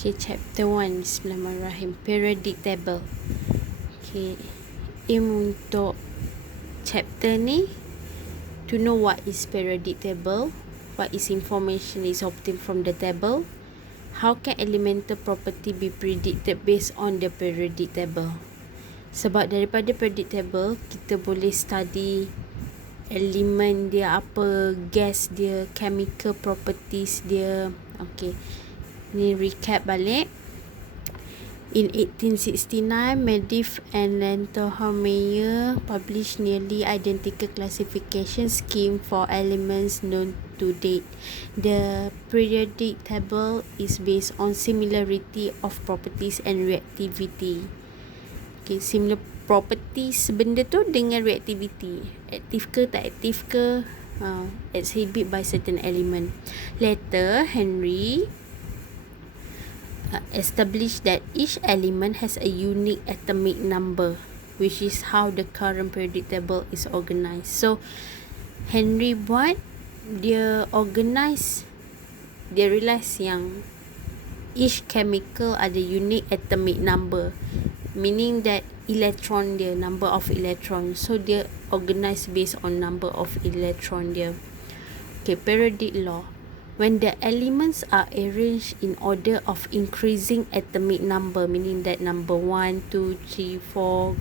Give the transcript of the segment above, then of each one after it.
Okay, chapter 1. Bismillahirrahmanirrahim. Periodic table. Okay, aim untuk chapter ni to know what is periodic table, what is information is obtained from the table, how can elemental property be predicted based on the periodic table. Sebab daripada periodic table kita boleh study elemen dia apa, gas dia, chemical properties dia. Okay, ni recap balik. In 1869, Medivh and Lenthal-Meyer published nearly identical classification scheme for elements known to date. The periodic table is based on similarity of properties and reactivity. Okay, similar properties benda tu dengan reactivity. Aktif ke tak aktif ke, exhibit by certain element. Later, Henry established that each element has a unique atomic number, which is how the current periodic table is organized. So Henry buat, dia organize, dia realise yang each chemical ada unique atomic number, meaning that electron dia, number of electron. So dia organize based on number of electron dia. Okay, periodic law. When the elements are arranged in order of increasing atomic number, meaning that number 1, 2, 3, 4,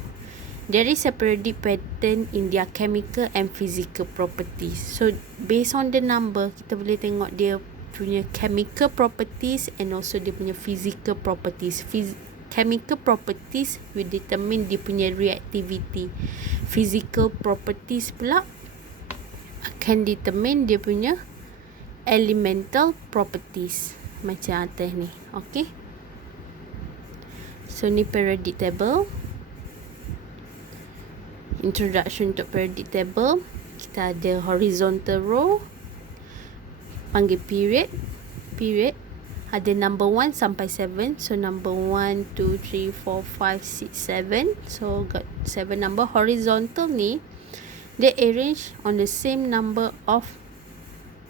there is a periodic pattern in their chemical and physical properties. So based on the number, kita boleh tengok dia punya chemical properties and also dia punya physical properties. Chemical properties will determine dia punya reactivity. Physical properties pula akan determine dia punya elemental properties, macam atas ni. Okay, so ni periodic table. Introduction untuk periodic table. Kita ada horizontal row, panggil period. Ada number 1 sampai 7. So number 1, 2, 3, 4, 5, 6, 7. So got 7 number. Horizontal ni they arrange on the same number of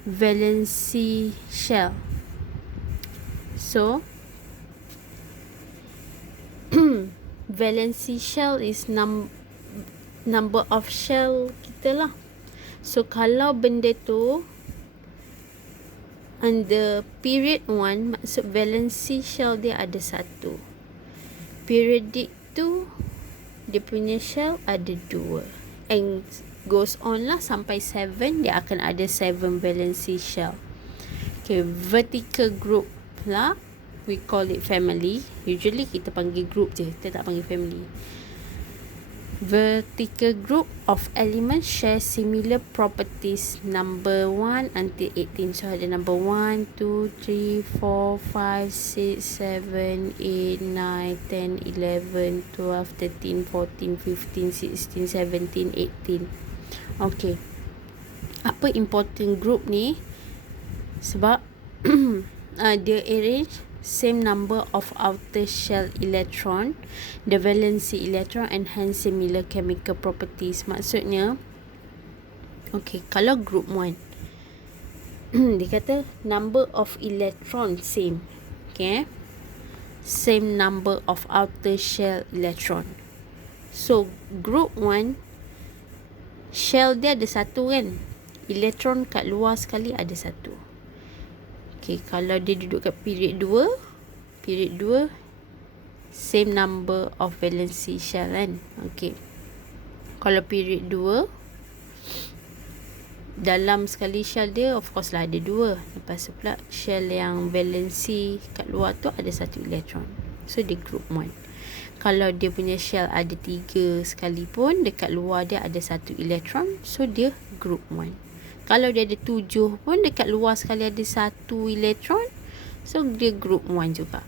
valency shell. So valency shell is number of shell kita lah. So kalau benda tu under period 1, maksud valency shell dia ada 1. Periodic tu dia punya shell ada 2. And goes on lah sampai 7, dia akan ada 7 valency shell. Okay, vertical group lah, we call it family. Usually kita panggil group je, kita tak panggil family. Vertical group of elements share similar properties, number 1 until 18. So ada number 1, 2, 3, 4, 5, 6, 7, 8, 9, 10, 11, 12, 13, 14, 15, 16, 17, 18. Okay, apa important group ni? Sebab dia arrange same number of outer shell electron, the valency electron, and hence similar chemical properties. Maksudnya, okay, kalau group 1 dia kata number of electron same, okay, same number of outer shell electron. So group 1 shell dia ada 1 kan, elektron kat luar sekali ada 1. Okay, kalau dia duduk kat period 2 same number of valency shell kan. Okay, kalau period 2 dalam sekali shell dia of course lah ada 2. Lepas tu pula shell yang valency kat luar tu ada 1 elektron. So dia group 1. Kalau dia punya shell ada 3 sekalipun, dekat luar dia ada 1 elektron, so dia group 1. Kalau dia ada 7 pun, dekat luar sekali ada 1 elektron, so dia group 1 juga.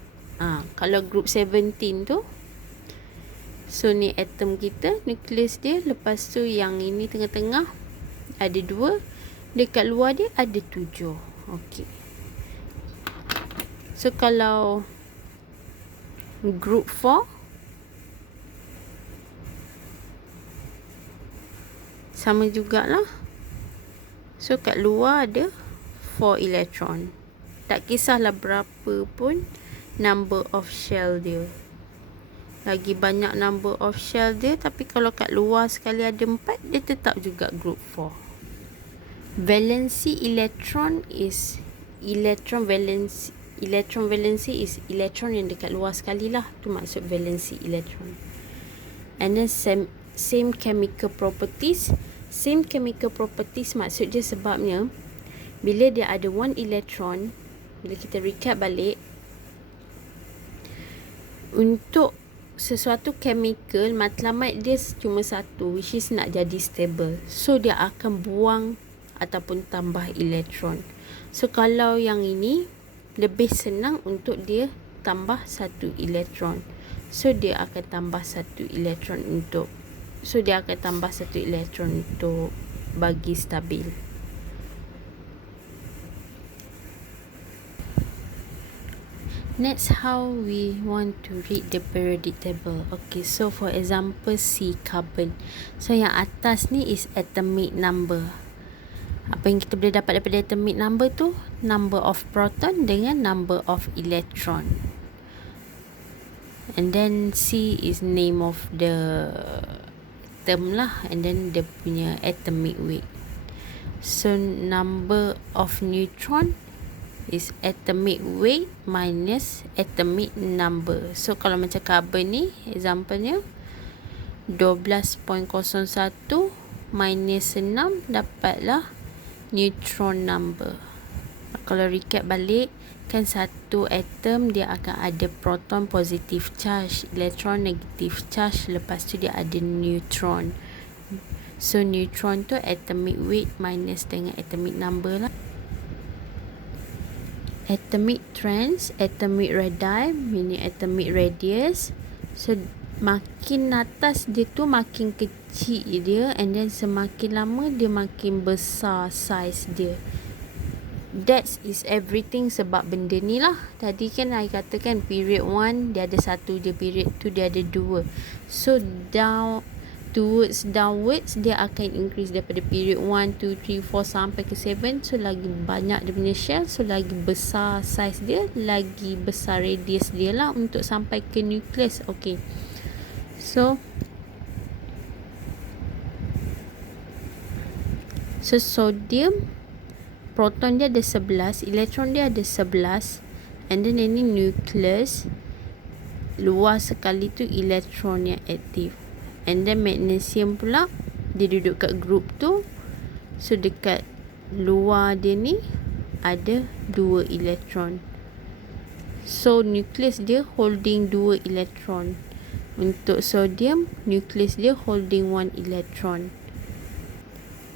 Kalau group 17 tu, so ni atom kita, nukleus dia, lepas tu yang ini tengah-tengah ada 2, dekat luar dia ada 7. Okay, so kalau group 4 sama jugalah. So kat luar ada 4 elektron. Tak kisahlah berapa pun, number of shell dia. Lagi banyak number of shell dia, tapi kalau kat luar sekali ada 4, dia tetap juga group 4. Valency electron is electron valency is electron yang dekat luar sekali lah. Tu maksud valency electron. And then same chemical properties. Same chemical properties maksud dia sebabnya bila dia ada 1 electron, bila kita recap balik, untuk sesuatu chemical, matlamat dia cuma satu, which is nak jadi stable. So dia akan buang ataupun tambah elektron. So kalau yang ini lebih senang untuk dia tambah 1 elektron. So dia akan tambah 1 elektron untuk bagi stabil. Next, how we want to read the periodic table. Okay, so for example C, carbon. So yang atas ni is atomic number. Apa yang kita boleh dapat daripada atomic number tu? Number of proton dengan number of electron. And then C is name of the atom lah, and then dia punya atomic weight. So number of neutron is atomic weight minus atomic number. So kalau macam carbon ni, example-nya 12.01 minus 6 dapatlah neutron number. Kalau recap balik, kan satu atom dia akan ada proton positive charge, elektron negative charge, lepas tu dia ada neutron. So neutron tu atomic weight minus dengan atomic number lah. Atomic trends, atomic radii, meaning atomic radius. So makin atas dia tu makin kecil dia, and then semakin lama dia makin besar size dia. That is everything sebab benda ni lah. Tadi kan I katakan period 1 dia ada 1 je, period 2 dia ada 2. So downwards dia akan increase daripada period 1, 2, 3, 4 sampai ke 7. So lagi banyak dia punya shell, so lagi besar size dia, lagi besar radius dia lah untuk sampai ke nucleus. Okay, so sodium, proton dia ada 11, elektron dia ada 11, and then ini nucleus, luar sekali tu elektron yang aktif. And then magnesium pula, dia duduk kat group tu. So dekat luar dia ni ada 2 elektron. So nucleus dia holding 2 elektron. Untuk sodium, nucleus dia holding 1 elektron.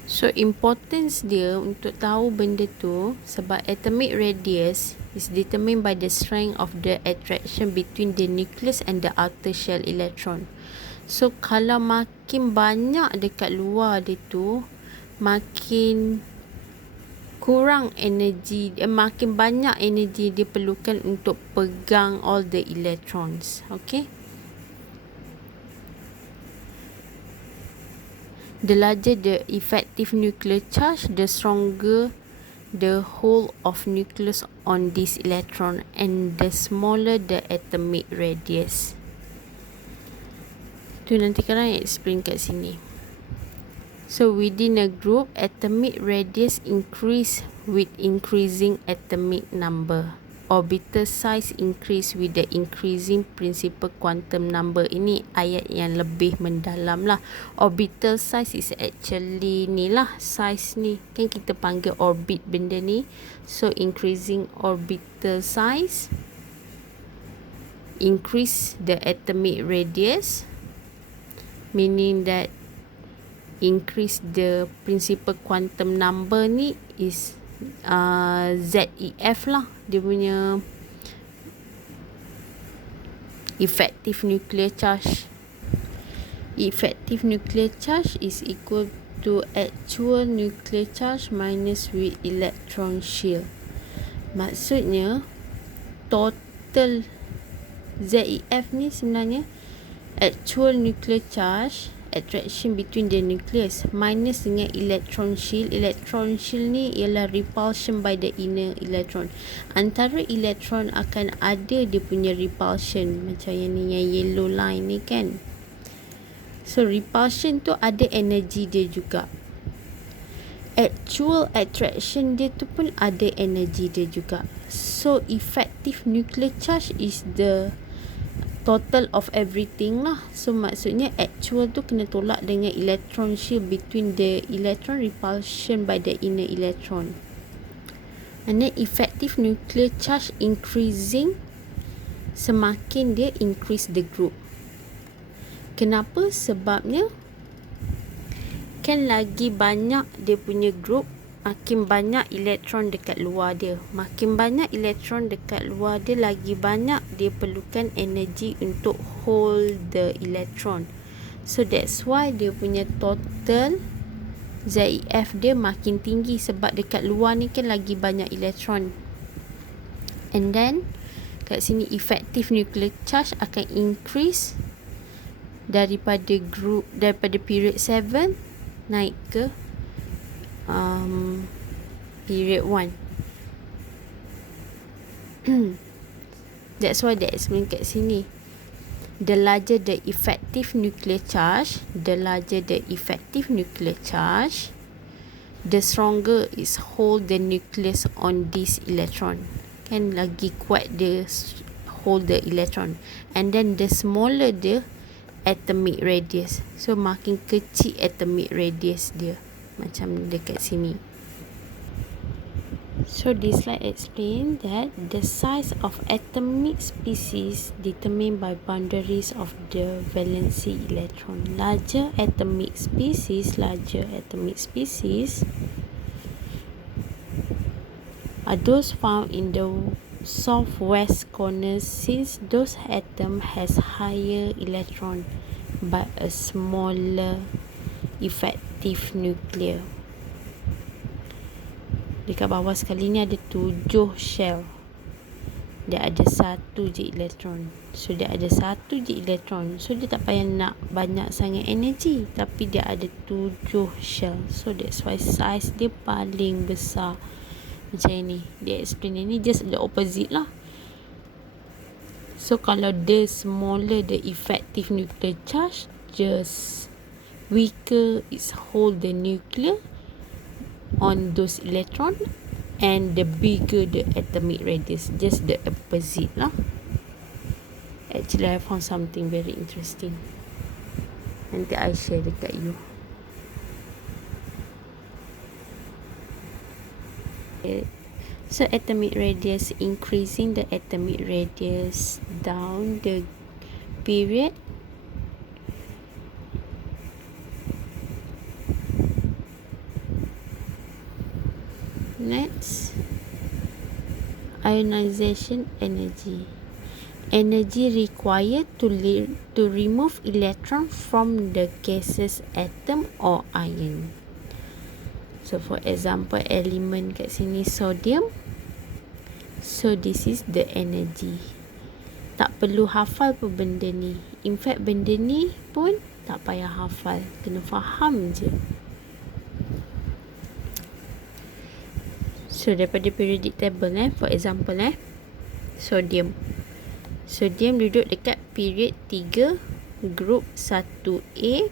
So importance dia untuk tahu benda tu sebab atomic radius is determined by the strength of the attraction between the nucleus and the outer shell electron. So kalau makin banyak dekat luar dia tu, makin kurang energi, makin banyak energi dia perlukan untuk pegang all the electrons. Okay, the larger the effective nuclear charge, the stronger the hold of nucleus on this electron, and the smaller the atomic radius. Tu nanti korang explain kat sini. So within a group, atomic radius increase with increasing atomic number. Orbital size increase with the increasing principal quantum number. Ini ayat yang lebih mendalam lah. Orbital size is actually ni lah, size ni kan kita panggil orbit benda ni. So increasing orbital size increase the atomic radius, meaning that increase the principal quantum number ni is ZEF lah, dia punya effective nuclear charge. Effective nuclear charge is equal to actual nuclear charge minus with electron shield. Maksudnya total ZEF ni sebenarnya actual nuclear charge, attraction between the nucleus minus dengan electron shield. Electron shield ni ialah repulsion by the inner electron. Antara elektron akan ada dia punya repulsion, macam yang ni, yang yellow line ni kan. So repulsion tu ada energy dia juga. Actual attraction dia tu pun ada energy dia juga. So effective nuclear charge is the total of everything lah. So maksudnya actual tu kena tolak dengan electron shield between the electron repulsion by the inner electron. And then effective nuclear charge increasing semakin dia increase the group. Kenapa? Sebabnya kan lagi banyak dia punya group, makin banyak elektron dekat luar dia. Makin banyak elektron dekat luar dia, lagi banyak dia perlukan energi untuk hold the electron. So that's why dia punya total ZEF dia makin tinggi, sebab dekat luar ni kan lagi banyak elektron. And then kat sini effective nuclear charge akan increase daripada period 7 naik ke period 1. That's why they explain kat sini. The larger the effective nuclear charge, the stronger is hold the nucleus on this electron. Kan lagi kuat dia hold the electron. And then the smaller the atomic radius. So makin kecil atomic radius dia. Macam dekat sini. So this slide explain that the size of atomic species determined by boundaries of the valency electron. Larger atomic species are those found in the southwest corner, since those atom has higher electron but a smaller effective nuclear. Dekat bawah sekali ni ada 7 shell. Dia ada 1 je elektron. So dia ada 1 je elektron. So dia tak payah nak banyak sangat energi, tapi dia ada 7 shell. So that's why size dia paling besar. Macam ni. Dia explain ini just the opposite lah. So kalau the smaller the effective nuclear charge, just weaker is hold the nuclear on those electron, and the bigger the atomic radius, just the opposite lah. Actually I found something very interesting, nanti I share dekat you. So atomic radius, increasing the atomic radius down the period. Next, ionization energy. Energy required to remove electron from the gaseous atom or ion. So for example, element kat sini sodium. So this is the energy. Tak perlu hafal pun benda ni. In fact benda ni pun tak payah hafal, kena faham je. So daripada periodic table for example sodium duduk dekat period 3 group 1A.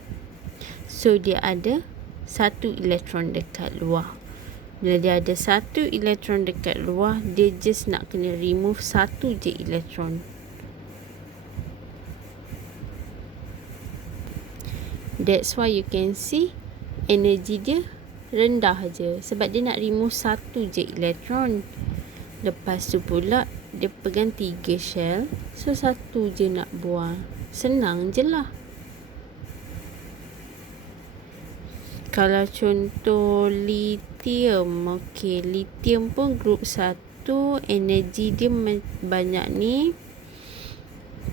So dia ada 1 elektron dekat luar. Bila dia ada 1 elektron dekat luar, dia just nak kena remove 1 je elektron. That's why you can see energy dia rendah je, sebab dia nak remove 1 je elektron. Lepas tu pula dia pegang 3 shell, so 1 je nak buang. Senang je lah. Kalau contoh lithium, lithium pun group 1, energi dia banyak ni,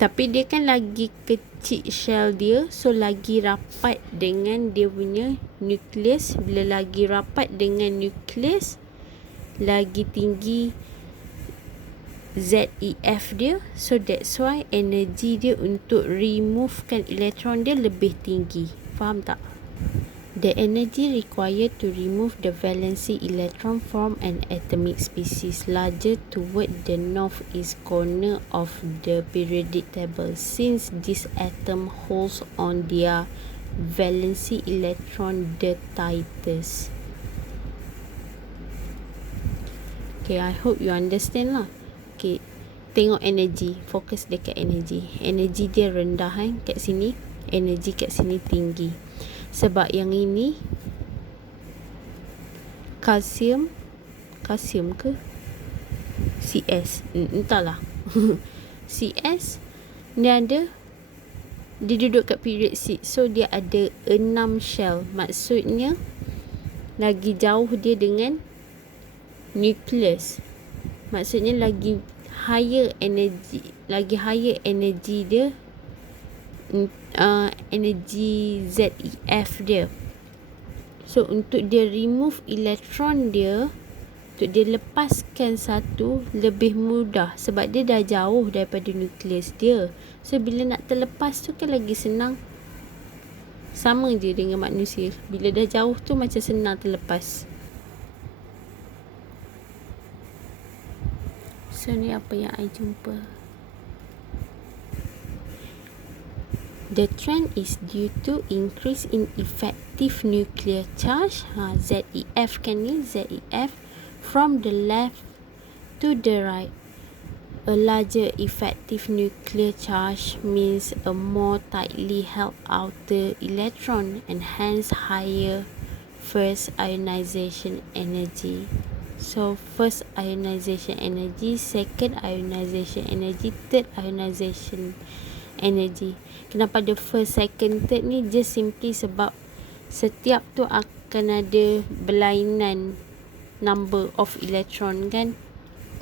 tapi dia kan lagi kecil shell dia, so lagi rapat dengan dia punya nukleus. Bila lagi rapat dengan nukleus, lagi tinggi ZEF dia. So that's why energi dia untuk removekan elektron dia lebih tinggi. Faham tak? The energy required to remove the valency electron from an atomic species larger toward the northeast corner of the periodic table, since this atom holds on their valency electron the tightest. Okay, I hope you understand lah. Okay, tengok energy, fokus dekat energy. Energy dia rendah kat sini, energy kat sini tinggi. Sebab yang ini kalsium ke CS, entahlah. CS dia duduk kat period 6, so dia ada 6 shell. Maksudnya lagi jauh dia dengan nucleus, maksudnya lagi higher energy dia, energy ZEF dia. So untuk dia remove elektron dia, untuk dia lepaskan satu lebih mudah sebab dia dah jauh daripada nukleus dia. So bila nak terlepas tu kan lagi senang. Sama je dengan manusia, bila dah jauh tu macam senang terlepas. So ni apa yang I jumpa. The trend is due to increase in effective nuclear charge, ZEF kan ni, ZEF, from the left to the right. A larger effective nuclear charge means a more tightly held outer electron and hence higher first ionization energy. So first ionization energy, second ionization energy, third ionization energy. Kenapa ada first, second, third ni? Just simply sebab setiap tu akan ada berlainan number of electron kan.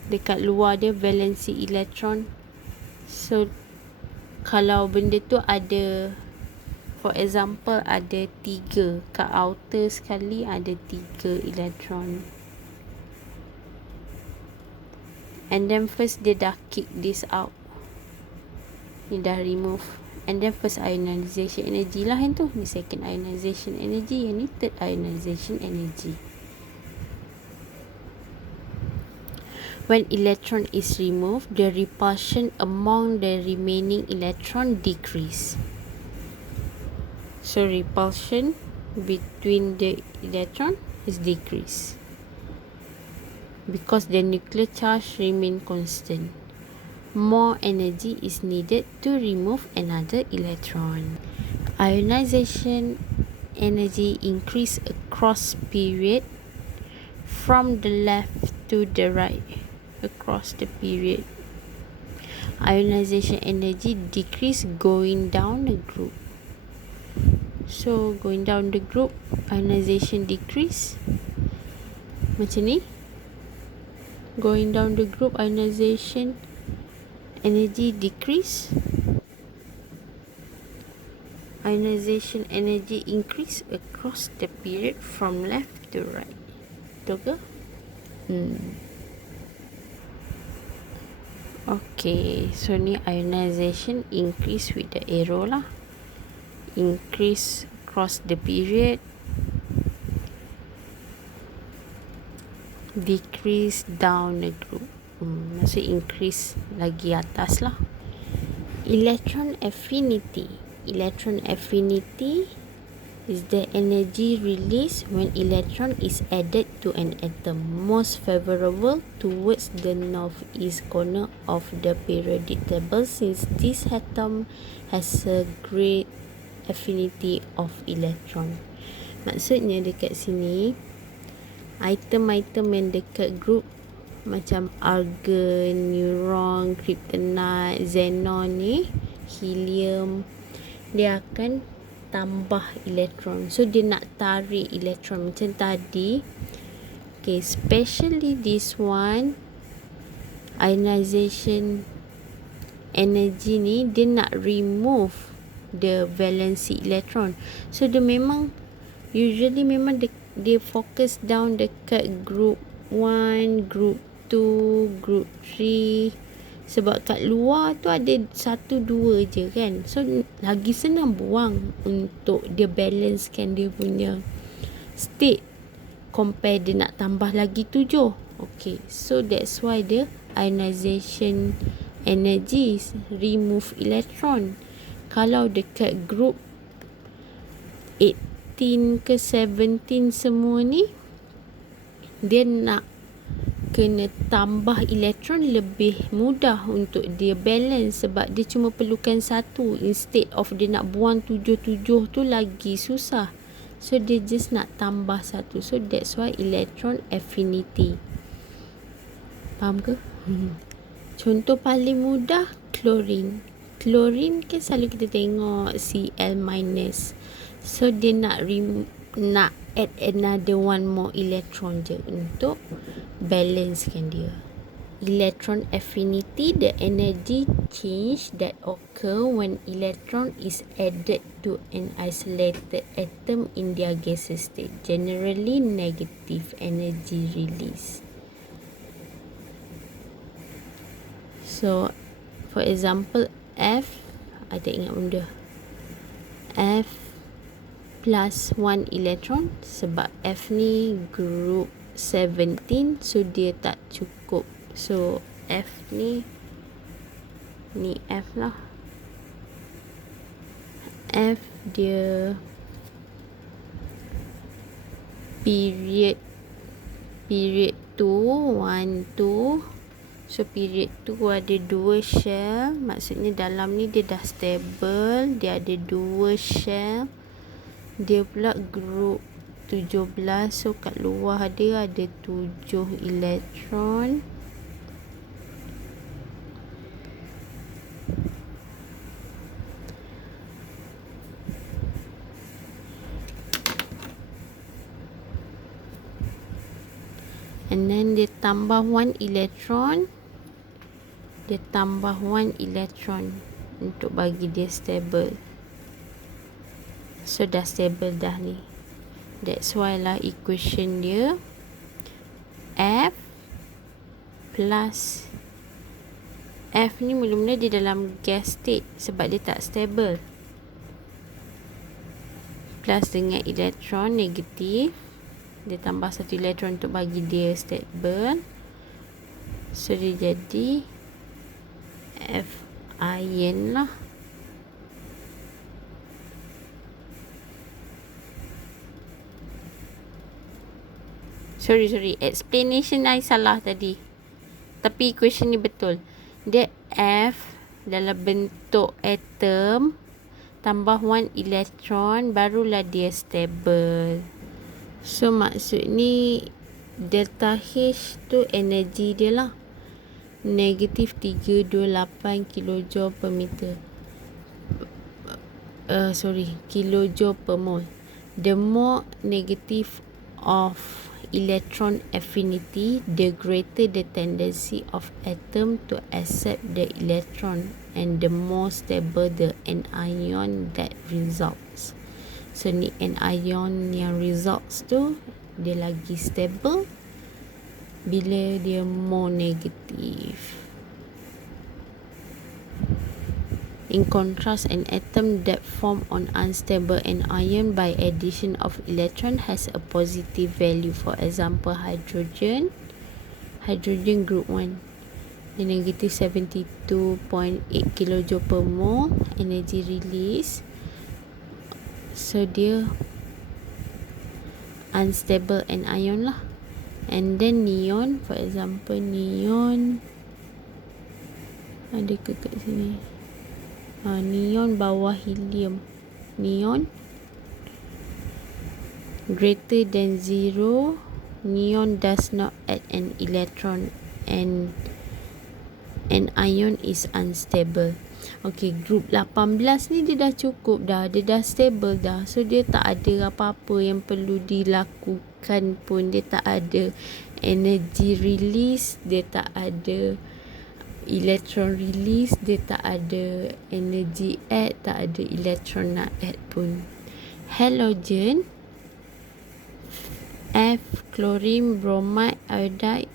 Dekat luar dia valency electron. So kalau benda tu ada, for example ada 3 kat outer sekali, ada 3 electron. And then first dia dah kick this out, ni dah remove. And then first ionization energy lah yang tu. Ni second ionization energy, yang ni third ionization energy. When electron is removed, the repulsion among the remaining electron decrease. So repulsion between the electron is decreased because the nuclear charge remain constant. More energy is needed to remove another electron. Ionization energy increase across period from the left to the right across the period. Ionization energy decrease going down the group. So going down the group, ionization decrease macam ni. Going down the group, ionization energy decrease. Ionization energy increase across the period from left to right. Betul ke? Okay, so ni ionization increase with the arrow lah. Increase across the period, decrease down the group. Maksud increase lagi atas lah. Electron affinity. Electron affinity is the energy released when electron is added to an atom, most favorable towards the northeast corner of the periodic table, since this atom has a great affinity of electron. Maksudnya dekat sini, item-item yang dekat group macam argon, neutron, kryptonite, xenon ni, helium, dia akan tambah elektron. So dia nak tarik elektron macam tadi. Okay, especially this one, ionization energy ni, dia nak remove the valency electron. So dia memang usually memang dia focus down dekat group 1, group 2, group 3, Sebab kat luar tu ada 1, 2 je kan. So lagi senang buang untuk dia balancekan dia punya state, compare dia nak tambah lagi 7. Okay, so that's why the ionization energy remove electron. Kalau dekat group 18 ke 17 semua ni, dia nak kena tambah elektron lebih mudah untuk dia balance, sebab dia cuma perlukan 1 instead of dia nak buang 7 tu lagi susah. So dia just nak tambah 1. So that's why electron affinity. Faham ke? Contoh paling mudah, chlorine. Chlorine kan selalu kita tengok Cl minus. So dia nak add another one more electron je untuk balancekan dia. Electron affinity, the energy change that occur when electron is added to an isolated atom in their gaseous state, generally negative energy release. So for example, F, I tak ingat benda, F plus 1 electron, sebab F ni group 17, so dia tak cukup. So F ni F lah. F dia period 2, 1, 2. So period 2 ada 2 shell, maksudnya dalam ni dia dah stable, dia ada 2 shell. Dia pula group 17, so kat luar dia ada 7 elektron. And then dia tambah 1 elektron. Dia tambah 1 elektron untuk bagi dia stable. So dah stable dah ni. That's why lah equation dia F plus, F ni mula-mula dia dalam gas state sebab dia tak stable, plus dengan elektron negatif, dia tambah 1 elektron untuk bagi dia stable. So dia jadi F ion lah. Sorry, explanation I salah tadi, tapi equation ni betul. Dia F dalam bentuk atom tambah 1 elektron, barulah dia stable. So maksud ni delta H tu energi dia lah, negatif 328 kilojoule per meter. Kilojoule per mole. The more negative of electron affinity, the greater the tendency of atom to accept the electron, and the more stable the anion that results. So ni anion yang results tu dia lagi stable bila dia more negative. In contrast, an atom that form on unstable anion by addition of electron has a positive value. For example, hydrogen group 1, the negative 72.8 kilojoule per mole energy release. So dia unstable anion lah. And then neon, for example, neon ada ke kat sini? Neon bawah helium. Neon greater than 0, neon does not add an electron and an ion is unstable. Okay, group 18 ni dia dah cukup dah, dia dah stable dah. So dia tak ada apa-apa yang perlu dilakukan pun. Dia tak ada energy release, dia tak ada electron release, dia tak ada energy add, tak ada electron nak add pun. Halogen, F, chlorine, bromide, iodide,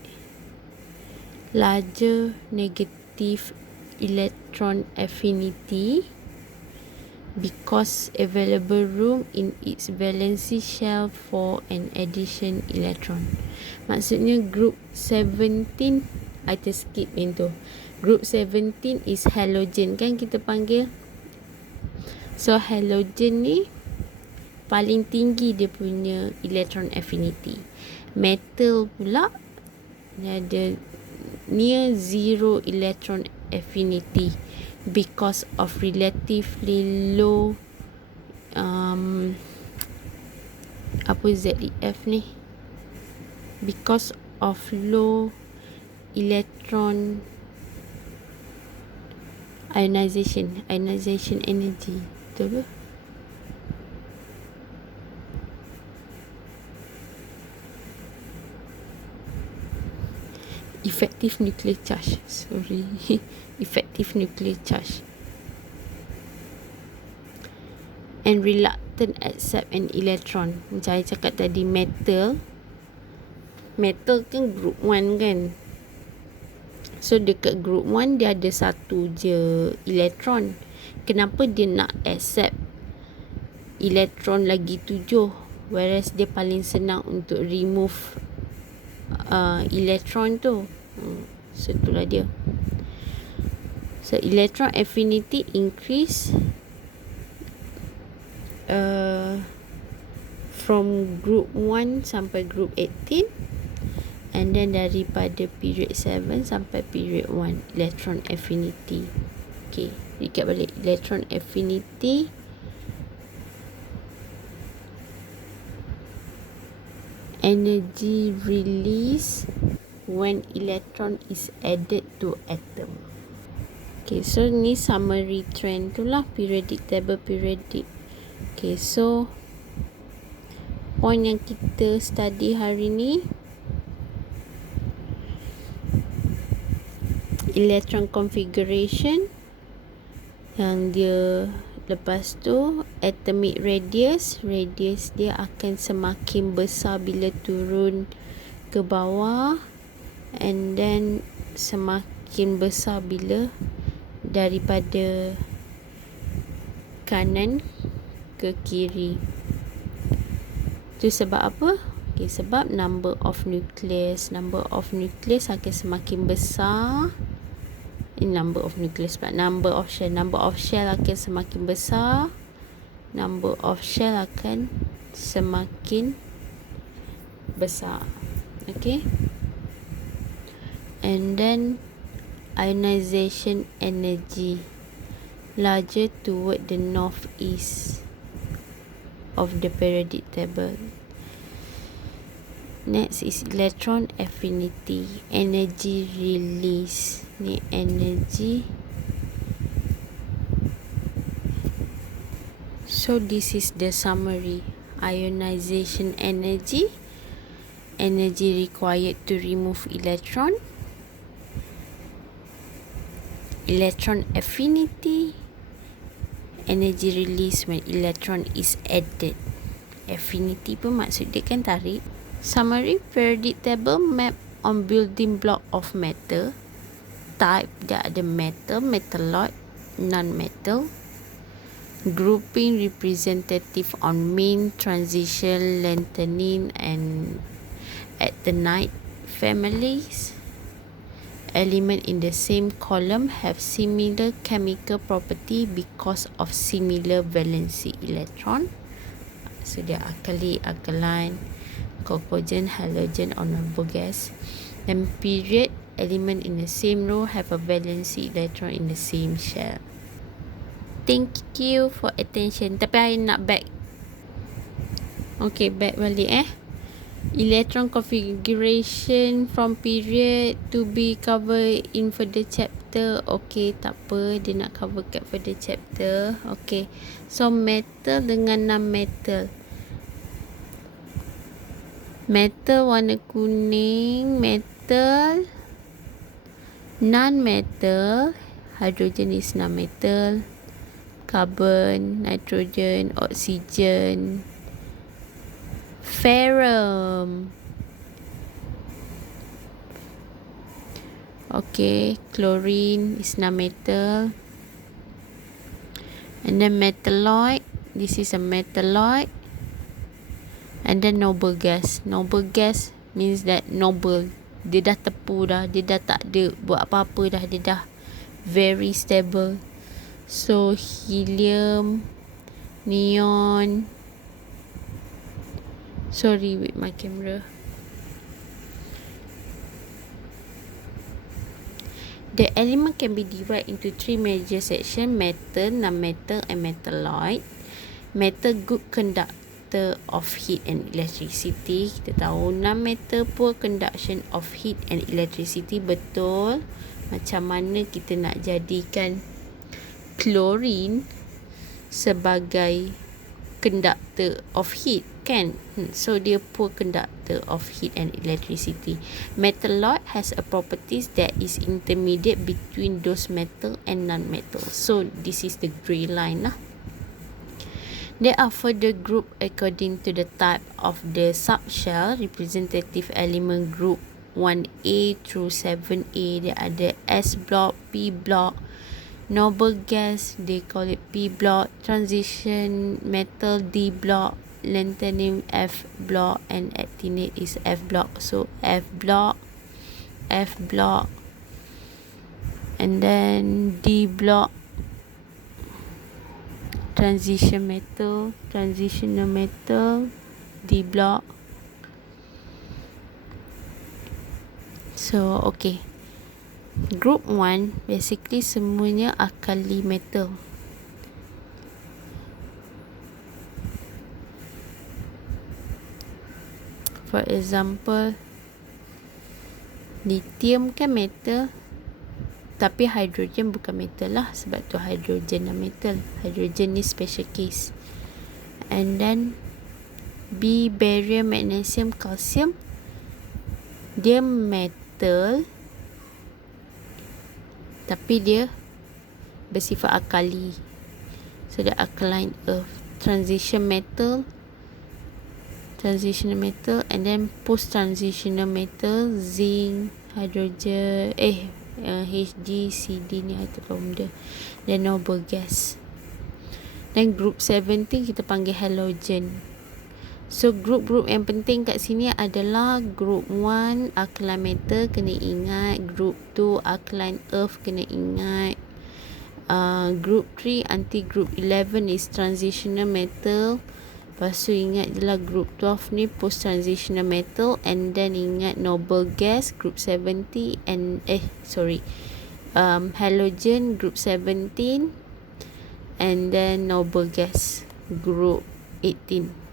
larger relative electron affinity because available room in its valency shell for an addition electron. Maksudnya group 17, I terskip itu. Group 17 is halogen kan kita panggil. So halogen ni paling tinggi dia punya electron affinity. Metal pula dia ada near zero electron affinity because of relatively low apa ZEF ni, because of low electron ionization energy. Betul ke? Effective nuclear charge. Sorry. Effective nuclear charge. And reluctant accept an electron. Macam saya cakap tadi, metal kan group 1 kan. So dekat group 1 dia ada satu je elektron. Kenapa dia nak accept elektron lagi 7, whereas dia paling senang untuk remove elektron tu. So itulah dia. So electron affinity increase from group 1 sampai group 18, and then daripada period 7 sampai period 1 electron affinity. Okay, recap balik. Electron affinity energy release when electron is added to atom. Okay, so ni summary trend tu lah, periodic table periodic. Okay, so point yang kita study hari ni, electron configuration, yang dia lepas tu atomic radius dia akan semakin besar bila turun ke bawah, and then semakin besar bila daripada kanan ke kiri. Tu sebab apa? Okay, sebab number of nucleus akan semakin besar. Number of shell akan semakin besar, number of shell akan semakin besar. Okay, and then ionization energy larger toward the northeast of the periodic table. Next is electron affinity, energy release. Ni energy. So this is the summary. Ionization energy required to remove electron. Electron affinity, energy release when electron is added. Affinity pun maksud dia kan tarik. Summary, periodic table map on building block of matter. Type, dia ada metal, metalloid, non-metal. Grouping representative on mean, transition, lengthening and actinide families. Element in the same column have similar chemical property because of similar valency electron. So dia alkali, alkaline, cocogen, halogen, honorable gas. Dan period, element in the same row have a valency electron in the same shell. Thank you for attention. Tapi I nak back. Okay, back balik Electron configuration from period to be covered in further chapter. Okay, tak apa, dia nak cover kat further chapter. Okay, so metal dengan non-metal. Metal warna kuning, metal. Non-metal, hydrogen is non-metal. Carbon, nitrogen, oxygen. Ferrum. Okay, chlorine is non-metal. And then metalloid, this is a metalloid. And then noble gas. Noble gas means that noble. Dia dah tepu dah. Dia dah tak ada buat apa-apa dah. Dia dah very stable. So helium, neon. Sorry with my camera. The element can be divided into three major sections: metal, non-metal, and metalloid. Metal, good conductor of heat and electricity. Kita tahu non-metal poor conduction of heat and electricity. Betul. Macam mana kita nak jadikan chlorine sebagai conductor of heat, kan? So dia poor conductor of heat and electricity. Metalloid has a properties that is intermediate between those metal and non-metal. So this is the grey line lah. There are further group according to the type of the subshell. Representative element group 1A through 7A. Dia ada S block, P block. Noble gas, they call it P block. Transition metal, D block. Lanthanum, F block. And actinate is F block. So F block, F block, and then D block. Transition metal, transitional metal, D block. So okay, group 1 basically semuanya alkali metal. For example, lithium kan metal, tapi hydrogen bukan metal lah, sebab tu hydrogen dan metal. Hydrogen ni special case. And then B, barium, magnesium, calcium, dia metal tapi dia bersifat alkali. So dia alkaline earth. Transition metal, transitional metal, and then post transitional metal, zinc, hydrogen, Hg, Cd ni I tak tahu benda. Then noble gas. Then group 17 kita panggil halogen. So group-group yang penting kat sini adalah group 1 alkaline metal, kena ingat. Group 2 alkaline earth, kena ingat. Group 3 anti group 11 is transitional metal. Lepas tu ingat je lah group 12 ni post transitional metal. And then ingat noble gas group 70 and halogen group 17, and then noble gas group 18.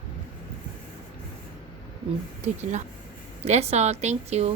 Tu je lah. That's all. Thank you.